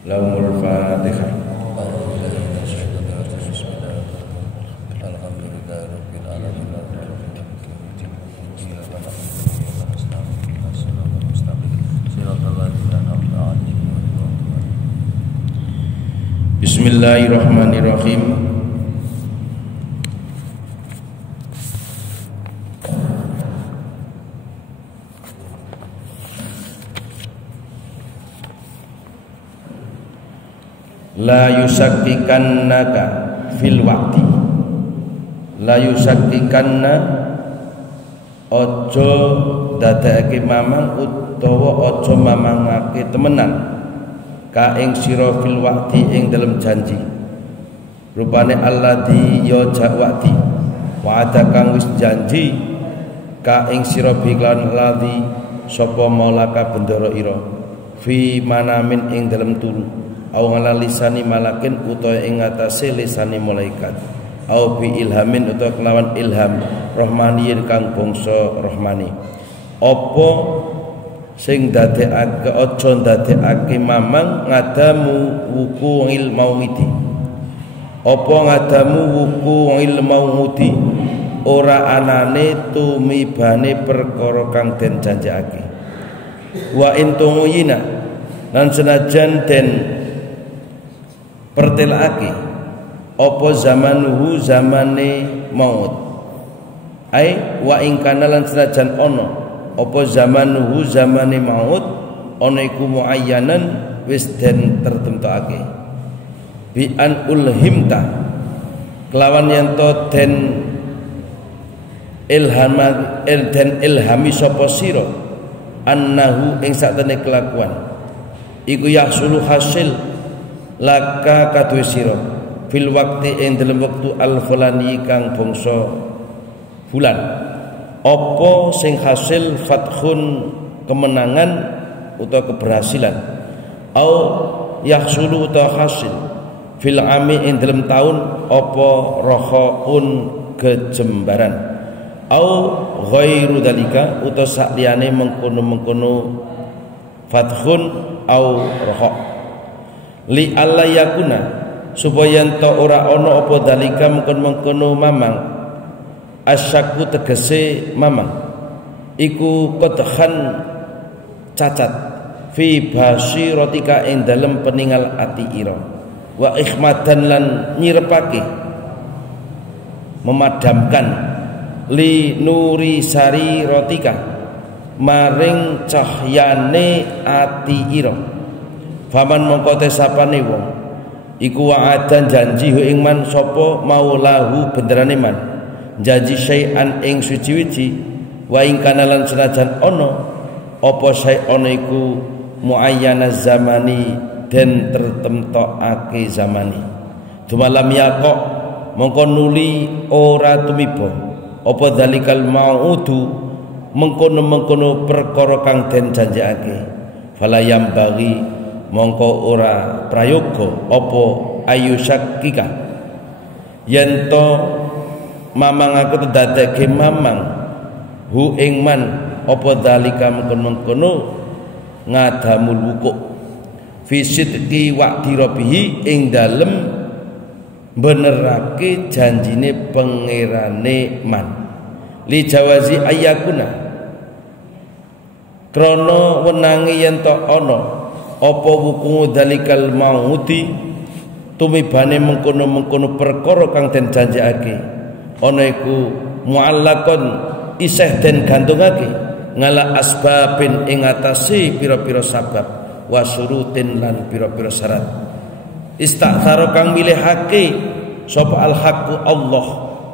Lahumul Fatihah. Bismillahirrahmanirrahim. La yusakkikannaka fil waqti. La yusakkikanna ojo dadake mamang utawa ojo mamangake temenan ka ing sira fil waqti ing dalem janji. Rupane alladzi ya waqti wa'ada kang wis janji ka ing sira biklan alladzi sapa maulaka bendara ira fi manamin ing dalem turu au ngala lisani malakin utawa ing atase lisani malaikat au bi ilhamin utawa kelawan ilham rahmaniyin kang bangsa rahmani. Apa sing dadekake aja dadekake mamang ngadamu wuku'il maumiti. Apa ngadamu wuku'il maumiti ora anane tumibane perkara kang den janjekake. Wa intunguyina lan senajan den pertelake apa zamanuhu zamane maut ai wa ing kana lan senajan ana apa zamanuhu zamane maut ana iku muayyanan wis den tertentokake bi an ulhimta kelawan yen to den ilhami sapa sira annahu ing sakjane kelakuan iku yahsulu hasil laka kadue sira fil waqti ing dalem wektu al fulani kang bangsa bulan apa sing hasil fathun kemenangan utawa keberhasilan au yahsulu utawa hasil fil ami ing dalem taun apa rahaun kejembaran au ghairu dalika utawa sakliyane mengkono-mengkono fathun au raha li alla yakuna supaya ento ora ana apa dalika mengkon-mengkono mamang asyaku tegese mamang iku qadhan cacat fi basiratika ing dalem peningal ati ira wa ikhmadan lan nyirepake memadamkan li nuri sari rotika maring cahyane ati ira. Faman mongko te sapane wong iku wa'adan janji ing man sapa maulahu benderane man janji syai'an ing suci-wici wa ing kana lan senajan ana apa syai'ana iku muayyana zamani den tertemtokake zamani dumalam yaqo mongko nuli ora tumiba apa dalikal maudu mengkono-mengkono perkara kang den janjekake falayam bagi mongko ora prayoga apa ayu syakika yen to mamang aku dadake mamang hu ing man apa dalika mengkono ngadamul wukuk fi sidqi wa'di rabbihi ing dalem benerake janjine pangerane man li jawazi ayakuna krana wenangi yen to ana apa wuku dalikal mauti tumibane mengkono-mengkono perkara kang den janjekake ana iku muallaqon isih den gantungake ngala asbabin ing atase pira-pira sabab wa syurutin lan pira-pira syarat istakhara kang milihake sapa al haqqu Allah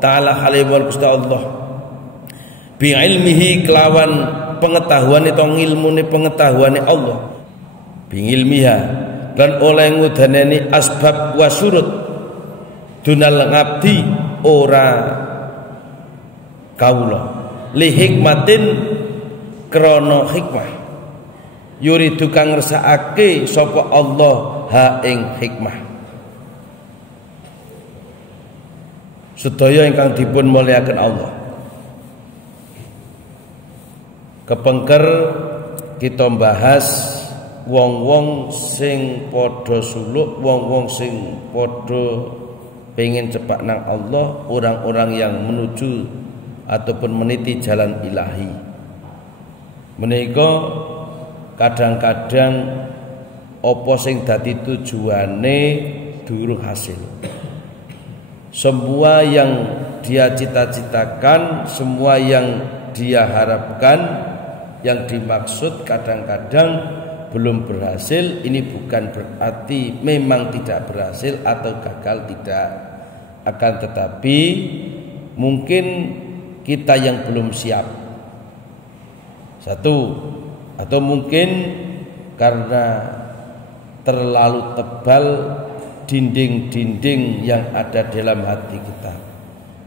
taala halimul Gusti Allah bi ilmihi kelawan pengetahuane to ngilmune pengetahuane Allah bingilmiha dan oleh ngudaneni asbab wa syurut dunal ngabdi ora kawula li hikmatin krana hikmah yuridu kang ngersakake sapa Allah ha ing hikmah. Sedaya ingkang dipun mulyakaken Allah, kepengker kita bahas wong-wong sing padha suluk, wong-wong sing padha pengen cepat nang Allah, orang-orang yang menuju ataupun meniti jalan ilahi. Menika kadang-kadang apa sing dadi tujuane durung hasil. Semua yang dia cita-citakan, semua yang dia harapkan, yang dimaksud kadang-kadang belum berhasil. Ini bukan berarti memang tidak berhasil atau gagal, tidak. Akan tetapi mungkin kita yang belum siap. Satu, atau mungkin karena terlalu tebal dinding-dinding yang ada dalam hati kita.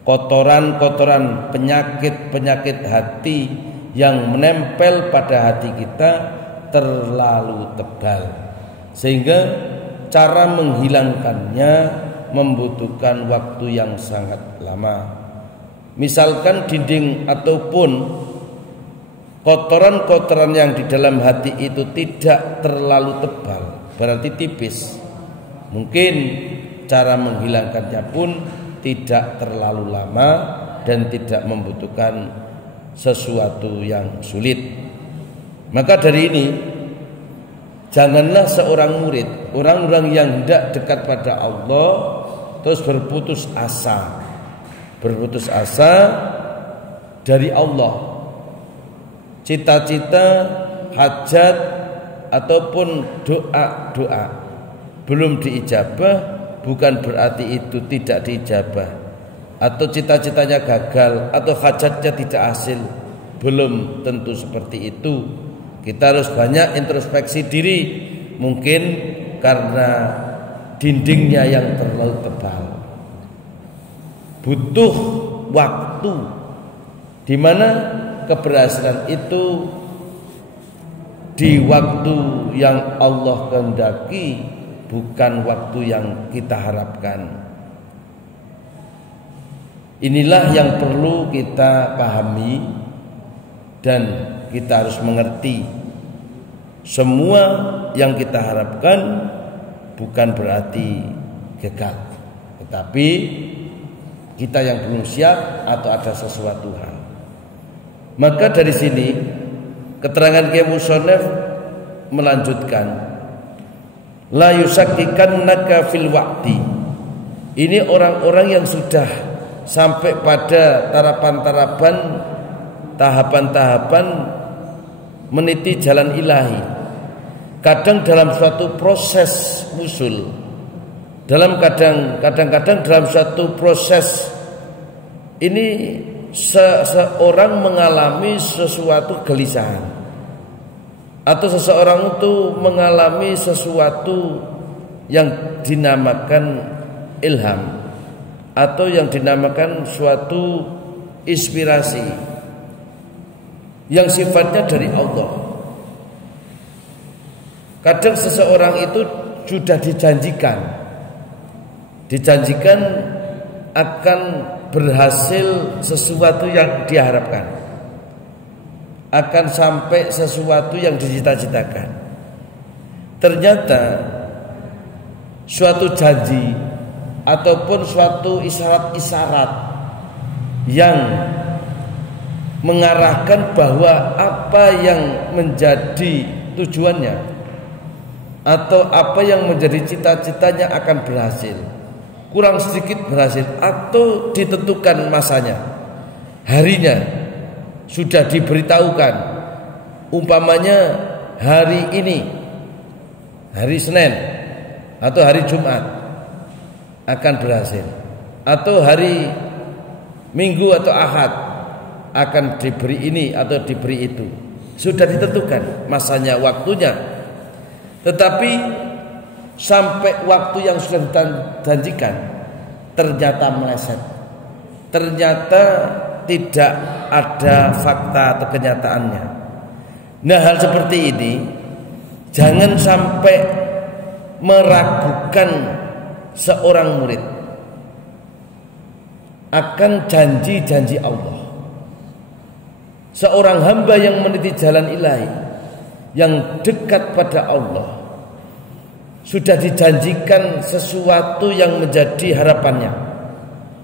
Kotoran-kotoran, penyakit-penyakit hati yang menempel pada hati kita terlalu tebal, sehingga cara menghilangkannya membutuhkan waktu yang sangat lama. Misalkan dinding ataupun kotoran-kotoran yang di dalam hati itu tidak terlalu tebal, berarti tipis. Mungkin cara menghilangkannya pun tidak terlalu lama dan tidak membutuhkan sesuatu yang sulit. Maka dari ini, janganlah seorang murid, orang-orang yang hendak dekat pada Allah terus berputus asa dari Allah. Cita-cita, hajat ataupun doa-doa belum diijabah, bukan berarti itu tidak diijabah, atau cita-citanya gagal atau hajatnya tidak hasil, belum tentu seperti itu. Kita harus banyak introspeksi diri, mungkin karena dindingnya yang terlalu tebal. Butuh waktu, di mana keberhasilan itu di waktu yang Allah kehendaki, bukan waktu yang kita harapkan. Inilah yang perlu kita pahami dan kita harus mengerti. Semua yang kita harapkan bukan berarti gagal, tetapi kita yang belum siap atau ada sesuatu hal. Maka dari sini keterangan Kiai Musonef melanjutkan, la yusakkikannaka fil waqti. Ini orang-orang yang sudah sampai pada tahapan-tahapan meniti jalan ilahi. Kadang dalam suatu proses usul, kadang-kadang dalam suatu proses ini seseorang mengalami sesuatu gelisahan, atau seseorang itu mengalami sesuatu yang dinamakan ilham, atau yang dinamakan suatu inspirasi yang sifatnya dari Allah. Kadang seseorang itu sudah dijanjikan akan berhasil sesuatu yang diharapkan, akan sampai sesuatu yang dicita-citakan. Ternyata suatu janji ataupun suatu isyarat-isyarat yang mengarahkan bahwa apa yang menjadi tujuannya atau apa yang menjadi cita-citanya akan berhasil, kurang sedikit berhasil, atau ditentukan masanya, harinya sudah diberitahukan, umpamanya hari ini, hari Senin atau hari Jumat akan berhasil, atau hari Minggu atau Ahad akan diberi ini atau diberi itu, sudah ditentukan masanya, waktunya. Tetapi sampai waktu yang sudah dijanjikan ternyata meleset, ternyata tidak ada fakta atau kenyataannya. Nah, hal seperti ini jangan sampai meragukan seorang murid akan janji-janji Allah. Seorang hamba yang meniti jalan ilahi yang dekat pada Allah sudah dijanjikan sesuatu yang menjadi harapannya,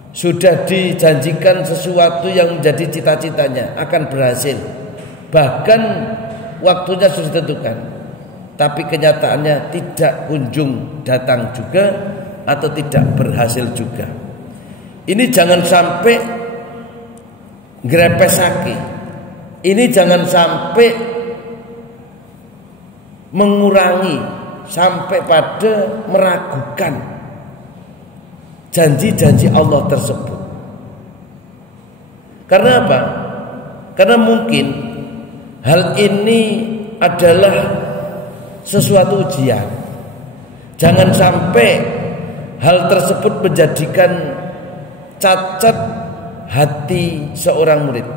sudah dijanjikan sesuatu yang menjadi cita-citanya akan berhasil, bahkan waktunya sudah ditentukan, tapi kenyataannya tidak kunjung datang juga atau tidak berhasil juga. Ini jangan sampai grepesake, ini jangan sampai mengurangi sampai pada meragukan janji-janji Allah tersebut. Karena apa? Karena mungkin hal ini adalah sesuatu ujian. Jangan sampai hal tersebut menjadikan cacat hati seorang murid.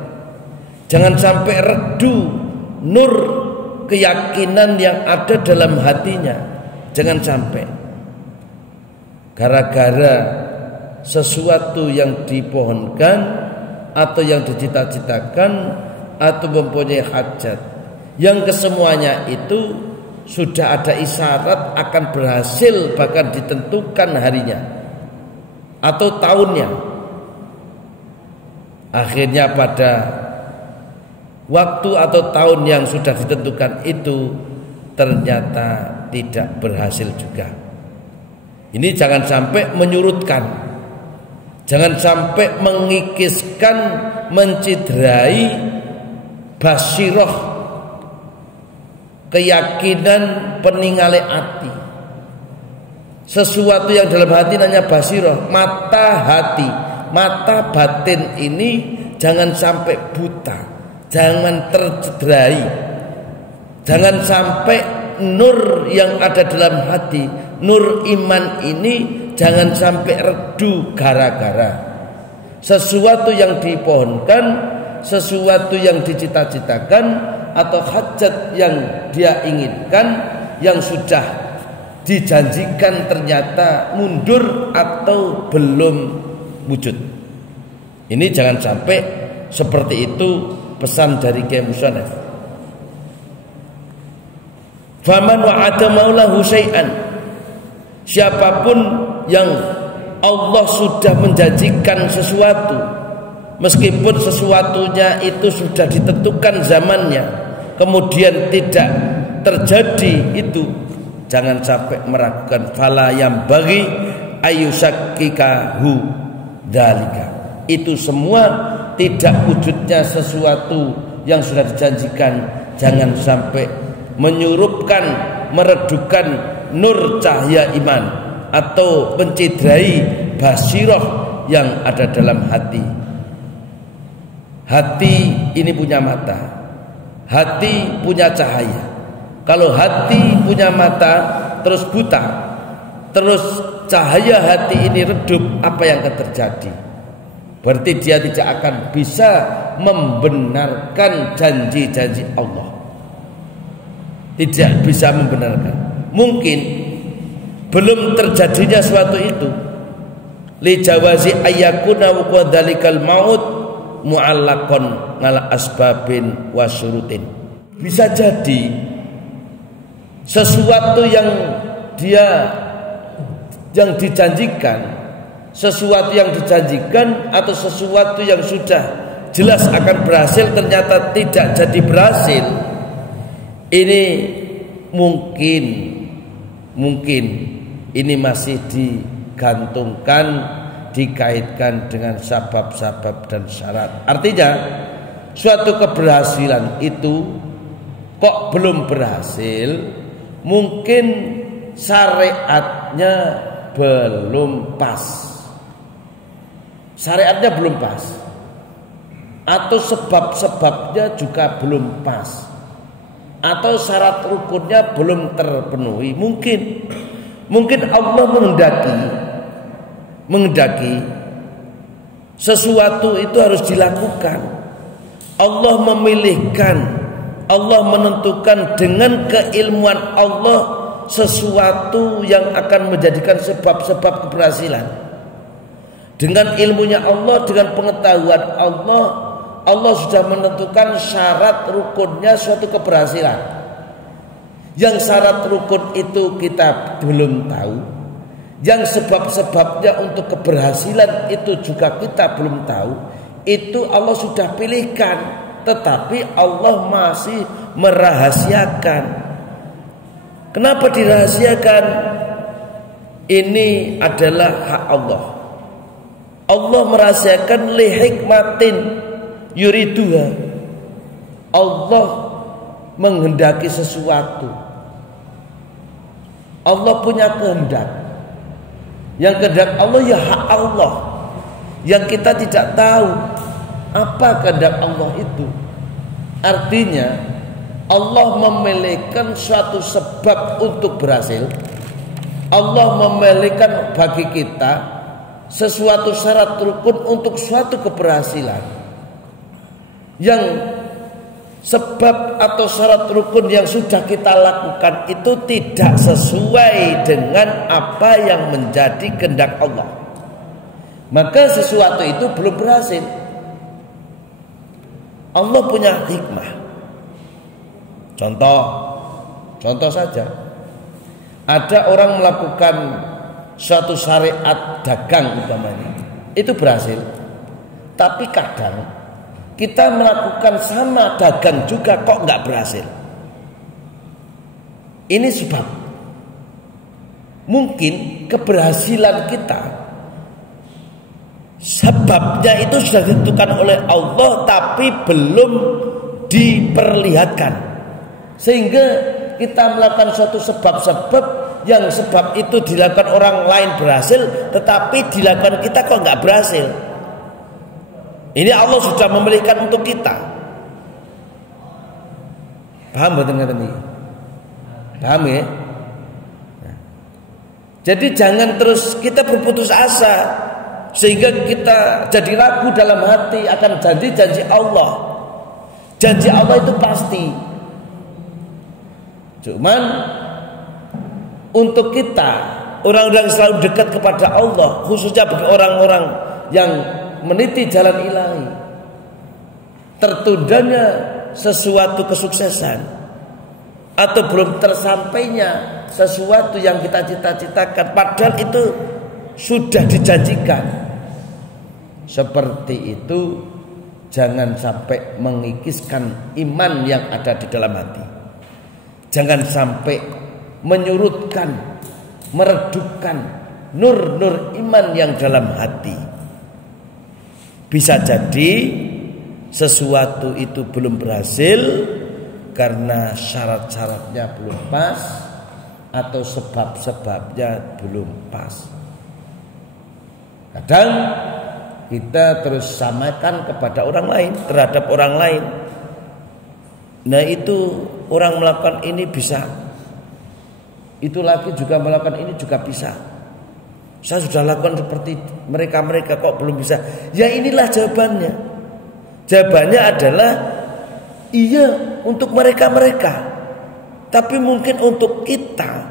Jangan sampai redu nur keyakinan yang ada dalam hatinya. Jangan sampai gara-gara sesuatu yang dipohonkan atau yang dicita-citakan atau mempunyai hajat yang kesemuanya itu sudah ada isyarat akan berhasil, bahkan ditentukan harinya atau tahunnya, akhirnya pada waktu atau tahun yang sudah ditentukan itu ternyata tidak berhasil juga. Ini jangan sampai menyurutkan, jangan sampai mengikiskan, menciderai basiroh, keyakinan peningale hati. Sesuatu yang dalam hati namanya basiroh, mata hati, mata batin ini jangan sampai buta, jangan tercederai, jangan sampai nur yang ada dalam hati, nur iman ini jangan sampai redu gara-gara sesuatu yang dipohonkan, sesuatu yang dicita-citakan atau hajat yang dia inginkan yang sudah dijanjikan ternyata mundur atau belum wujud. Ini jangan sampai seperti itu pesan dari Kiai Musannaf. Faman wa'ada maulahu syai'an, siapapun yang Allah sudah menjanjikan sesuatu, meskipun sesuatunya itu sudah ditentukan zamannya, kemudian tidak terjadi itu, jangan sampai meragukan. Fala yang bagi ayusakkikahu dalika. Itu semua tidak wujudnya sesuatu yang sudah dijanjikan, jangan sampai menyurupkan, meredukan nur cahaya iman atau menciderai basiroh yang ada dalam hati. Hati ini punya mata, hati punya cahaya. Kalau hati punya mata terus buta, terus cahaya hati ini redup, apa yang akan terjadi? Berarti dia tidak akan bisa membenarkan janji-janji Allah. Tidak bisa membenarkan. Mungkin belum terjadinya suatu itu. Li jawazi ayyakuna wa dzalikal maut mu'allaqan ngala asbabin wa syurutin. Bisa jadi sesuatu yang dijanjikan, sesuatu yang dijanjikan atau sesuatu yang sudah jelas akan berhasil ternyata tidak jadi berhasil. Ini mungkin ini masih digantungkan, dikaitkan dengan sabab-sabab dan syarat. Artinya suatu keberhasilan itu kok belum berhasil, mungkin syariatnya belum pas, syariatnya belum pas, atau sebab-sebabnya juga belum pas, atau syarat rukunnya belum terpenuhi. Mungkin Allah menghendaki sesuatu itu harus dilakukan. Allah memilihkan, Allah menentukan dengan keilmuan Allah sesuatu yang akan menjadikan sebab-sebab keberhasilan. Dengan ilmunya Allah, dengan pengetahuan Allah, Allah sudah menentukan syarat rukunnya suatu keberhasilan. Yang syarat rukun itu kita belum tahu. Yang sebab-sebabnya untuk keberhasilan itu juga kita belum tahu. Itu Allah sudah pilihkan, tetapi Allah masih merahasiakan. Kenapa dirahasiakan? Ini adalah hak Allah. Allah merahasiakan li hikmatin yuriduha. Allah menghendaki sesuatu. Allah punya kehendak. Yang kehendak Allah ya hak Allah, yang kita tidak tahu apa kehendak Allah itu. Artinya Allah memilihkan suatu sebab untuk berhasil. Allah memilihkan bagi kita sesuatu syarat rukun untuk suatu keberhasilan. Yang sebab atau syarat rukun yang sudah kita lakukan itu tidak sesuai dengan apa yang menjadi kehendak Allah, maka sesuatu itu belum berhasil. Allah punya hikmah. Contoh saja, ada orang melakukan suatu syariat dagang umpamanya, itu berhasil. Tapi kadang kita melakukan sama dagang juga kok nggak berhasil. Ini sebab. Mungkin keberhasilan kita sebabnya itu sudah ditentukan oleh Allah tapi belum diperlihatkan. Sehingga kita melakukan suatu sebab-sebab yang sebab itu dilakukan orang lain berhasil, tetapi dilakukan kita kok nggak berhasil. Ini Allah sudah memberikan untuk kita. Paham betul nggak ini? Paham ya? Nah. Jadi jangan terus kita berputus asa sehingga kita jadi ragu dalam hati akan janji-janji Allah. Janji Allah itu pasti. Cuman untuk kita, orang-orang yang selalu dekat kepada Allah, khususnya bagi orang-orang yang meniti jalan ilahi, tertundanya sesuatu kesuksesan atau belum tersampainya sesuatu yang kita cita-citakan, padahal itu sudah dijanjikan. Seperti itu jangan sampai mengikiskan iman yang ada di dalam hati. Jangan sampai menyurutkan, meredupkan nur-nur iman yang dalam hati. Bisa jadi sesuatu itu belum berhasil karena syarat-syaratnya belum pas atau sebab-sebabnya belum pas. Kadang kita terus samakan kepada orang lain, terhadap orang lain. Nah itu orang melakukan ini bisa, itu lagi juga melakukan ini juga bisa. Saya sudah lakukan seperti mereka kok belum bisa. Ya inilah jawabannya. Jawabannya adalah iya untuk mereka. Tapi mungkin untuk kita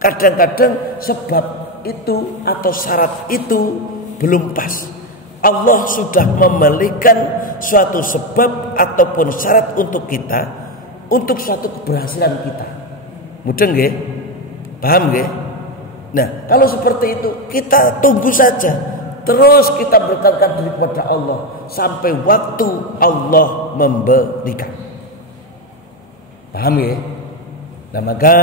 kadang-kadang sebab itu atau syarat itu belum pas. Allah sudah memberikan suatu sebab ataupun syarat untuk kita, untuk suatu keberhasilan kita. Mudah nggih? Paham nggih? Nah, kalau seperti itu kita tunggu saja. Terus kita berkata diri kepada Allah sampai waktu Allah memberikan. Paham ya? Nah, maka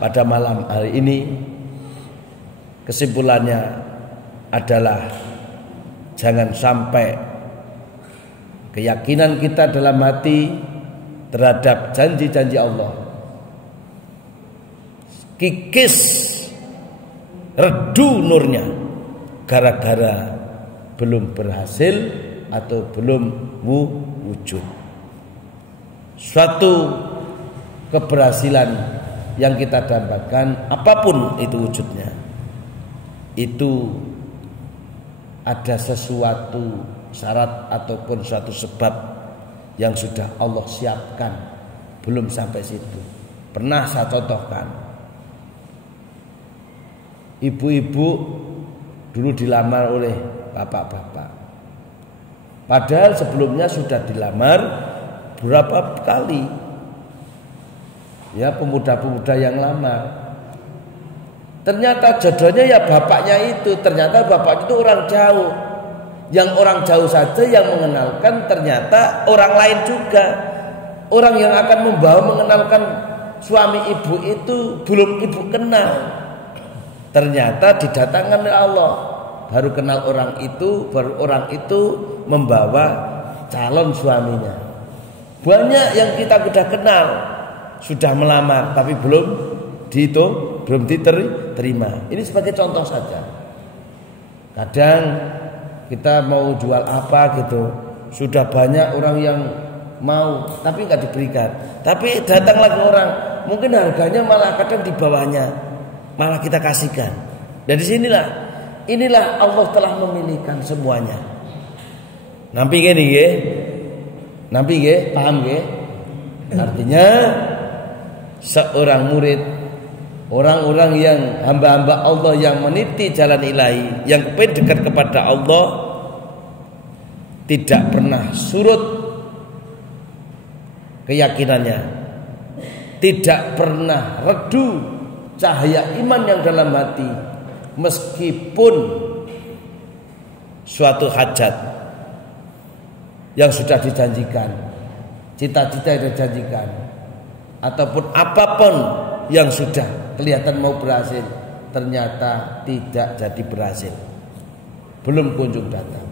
pada malam hari ini kesimpulannya adalah jangan sampai keyakinan kita dalam hati terhadap janji-janji Allah kikis, redu nurnya gara-gara belum berhasil atau belum wujud. Suatu keberhasilan yang kita dambakan, apapun itu wujudnya, itu ada sesuatu syarat ataupun suatu sebab yang sudah Allah siapkan, belum sampai situ. Pernah saya contohkan, ibu-ibu dulu dilamar oleh bapak-bapak, padahal sebelumnya sudah dilamar berapa kali. ya pemuda-pemuda yang lamar. Ternyata jodohnya ya bapaknya itu. Ternyata bapaknya itu orang jauh. Yang orang jauh saja yang mengenalkan ternyata orang lain juga. Orang yang akan membawa mengenalkan suami ibu itu belum ibu kenal. Ternyata didatangkan oleh Allah. Baru kenal orang itu, baru orang itu membawa calon suaminya. Banyak yang kita sudah kenal, sudah melamar tapi belum diterima. Ini sebagai contoh saja. Kadang kita mau jual apa gitu, sudah banyak orang yang mau tapi nggak diberikan. Tapi datang lagi orang, mungkin harganya malah kadang di bawahnya, malah kita kasihkan. Dan inilah Allah telah memilihkan semuanya. Nampi gini ya, paham ya? Artinya seorang murid, orang-orang yang hamba-hamba Allah yang meniti jalan ilahi, yang kepengen dekat kepada Allah, tidak pernah surut keyakinannya, tidak pernah redu cahaya iman yang dalam hati, meskipun suatu hajat yang sudah dijanjikan, cita-cita yang dijanjikan, ataupun apapun yang sudah kelihatan mau berhasil, ternyata tidak jadi berhasil, belum kunjung datang.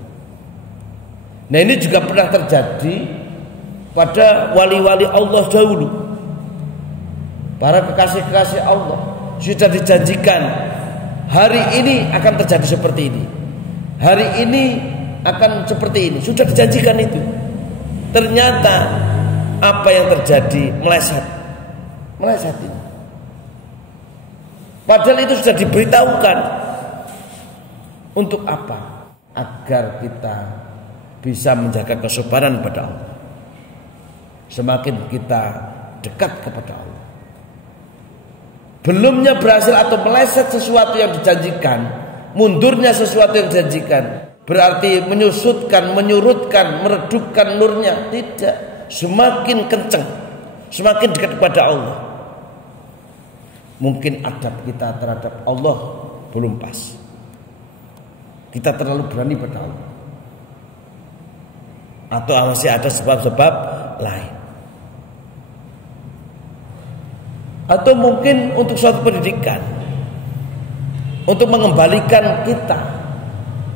Nah, ini juga pernah terjadi pada wali-wali Allah dahulu. Para kekasih-kekasih Allah sudah dijanjikan, hari ini akan terjadi seperti ini, hari ini akan seperti ini, sudah dijanjikan itu. Ternyata apa yang terjadi? Meleset ini. Padahal itu sudah diberitahukan. Untuk apa? Agar kita bisa menjaga kesabaran pada Allah. Semakin kita dekat kepada Allah, belumnya berhasil atau meleset sesuatu yang dijanjikan, mundurnya sesuatu yang dijanjikan, berarti menyusutkan, menyurutkan, meredupkan nurnya. Tidak. Semakin kencang, semakin dekat kepada Allah. Mungkin adab kita terhadap Allah belum pas. Kita terlalu berani pada Allah, atau masih ada sebab-sebab lain. Atau mungkin untuk suatu pendidikan, untuk mengembalikan kita,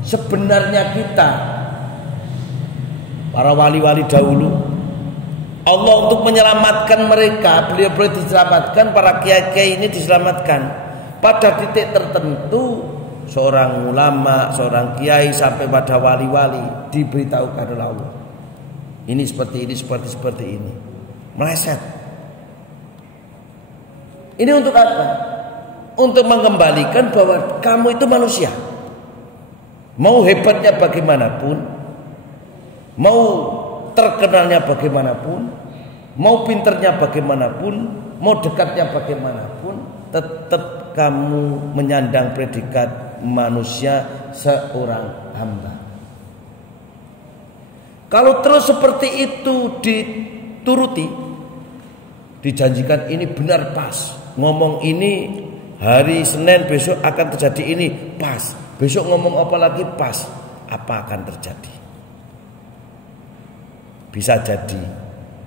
sebenarnya kita, para wali-wali dahulu, Allah untuk menyelamatkan mereka, beliau diselamatkan, para kiai-kiai ini diselamatkan. Pada titik tertentu, seorang ulama, seorang kiai sampai pada wali-wali diberitahukan oleh Allah, ini seperti ini, seperti ini, meleset. Ini untuk apa? Untuk mengembalikan bahwa kamu itu manusia. Mau hebatnya bagaimanapun, mau terkenalnya bagaimanapun, mau pinternya bagaimanapun, mau dekatnya bagaimanapun, tetap kamu menyandang predikat manusia, seorang hamba. Kalau terus seperti itu dituruti, dijanjikan ini benar pas, ngomong ini hari Senin besok akan terjadi ini pas, besok ngomong apa lagi pas, apa akan terjadi? Bisa jadi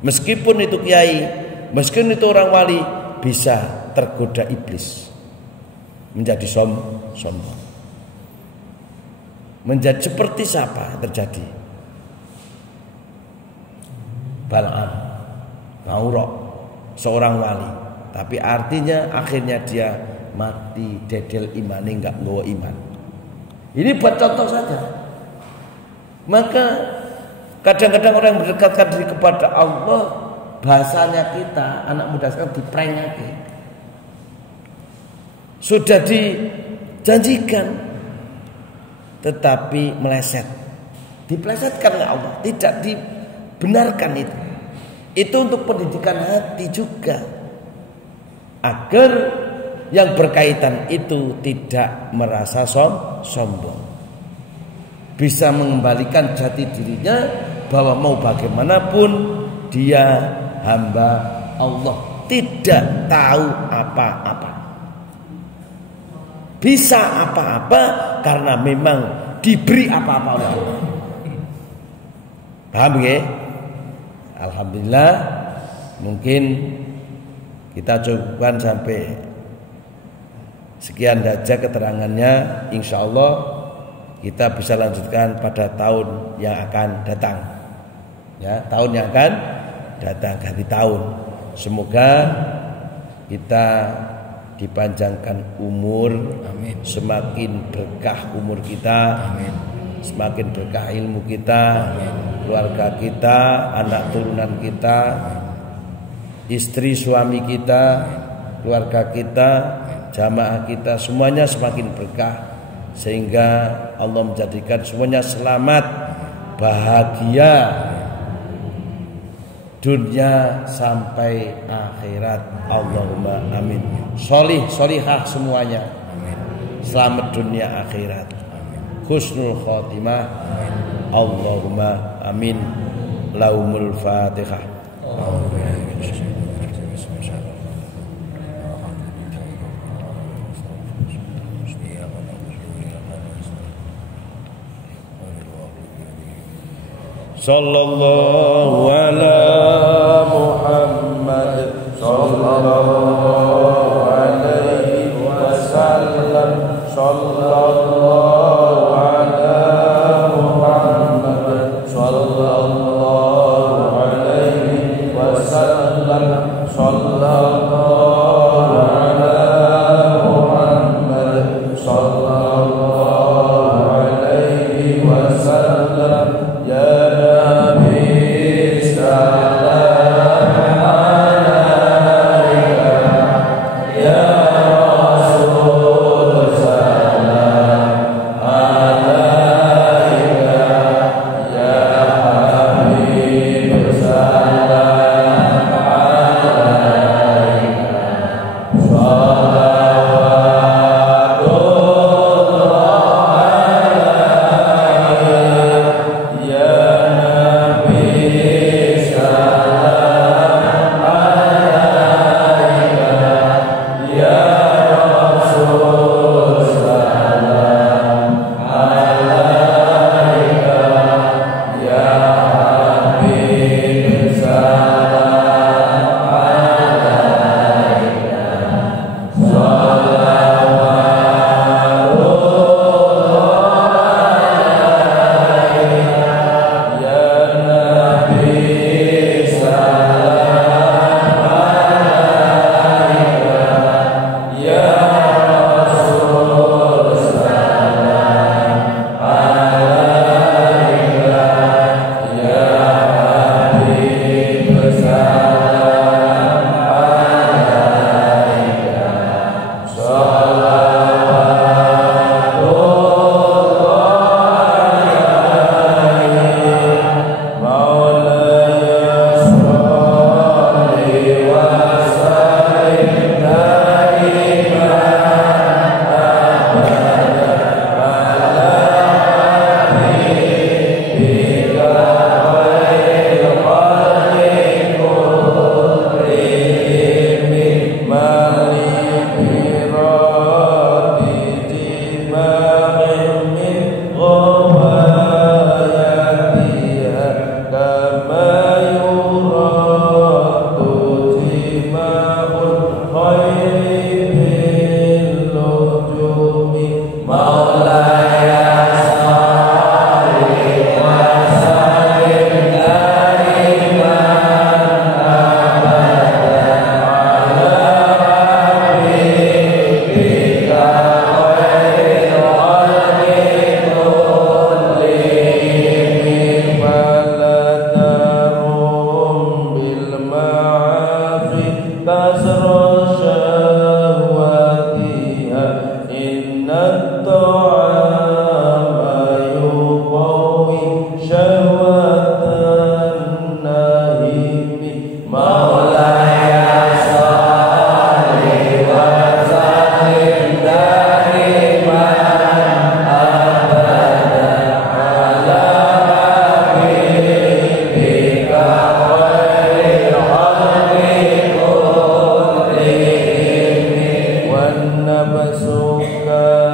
meskipun itu kiai, meskipun itu orang wali, bisa tergoda iblis, menjadi sombong. Menjadi seperti siapa terjadi? Bal'am, Ngawrok, seorang wali, tapi artinya akhirnya dia mati dedel imane, enggak nggawa iman. Ini buat contoh saja. Maka kadang-kadang orang yang mendekatkan diri kepada Allah, bahasanya kita anak muda sekarang diprengake. Sudah dijanjikan, tetapi meleset, dipelesetkan oleh Allah, tidak dibenarkan itu. Itu untuk pendidikan hati juga, agar yang berkaitan itu tidak merasa sombong, bisa mengembalikan jati dirinya bahwa mau bagaimanapun dia hamba Allah tidak tahu apa-apa. Bisa apa-apa karena memang diberi apa-apa oleh Allah. Paham ya? Alhamdulillah, mungkin kita cukupkan sampai sekian saja keterangannya. Insya Allah kita bisa lanjutkan pada tahun yang akan datang. Ya, tahun yang akan datang, ganti tahun. Semoga kita dipanjangkan umur, amin. Semakin berkah umur kita, amin. Semakin berkah ilmu kita, amin. Keluarga kita, anak turunan kita, amin. Istri suami kita, amin. Keluarga kita, amin. Jamaah kita, semuanya semakin berkah sehingga Allah menjadikan semuanya selamat, bahagia, dunia sampai akhirat. Allahumma amin. Solih solihah semuanya, amin. Selamat dunia akhirat, amin. Husnul khotimah, amin. Allahumma amin. Laumul Fatihah. Sallallahu ala Muhammad sallallahu alaihi wasallam. Sallallahu ala Muhammad sallallahu alaihi wasallam. Sallallahu ala Muhammad sallallahu alaihi wasallam. Ya suka